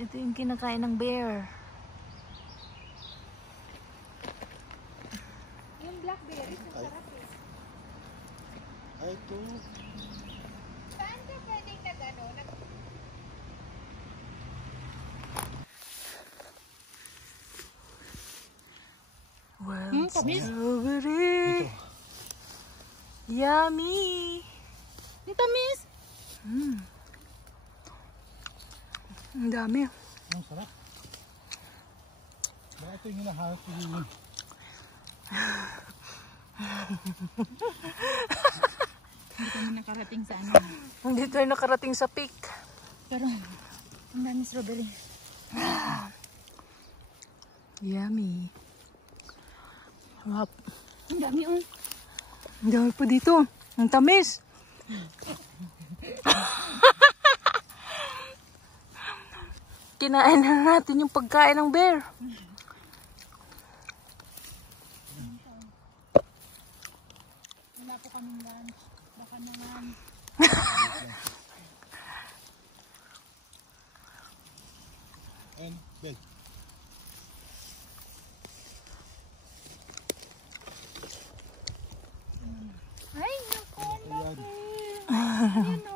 Ito yung kinakain ng bear. Yung blackberry, sarap eh. Ay, ito. Saan ka pwedeng nag-ano? Wild strawberry. Yummy. Ang tamis! Ang dami. Ang sarap. Baka ito yung hinaharap ko yun. Hindi kami nakarating sa ano. Hindi tayo nakarating sa peak. Pero, ang dami strawberry. Yummy. Sarap. Ang dami oh. Ang dami pa dito. Ang tamis. Kinain na natin yung pagkain ng bear. Wala po kaming lunch. Baka naman. And, bed. Ay, naku, Ayan. Ayan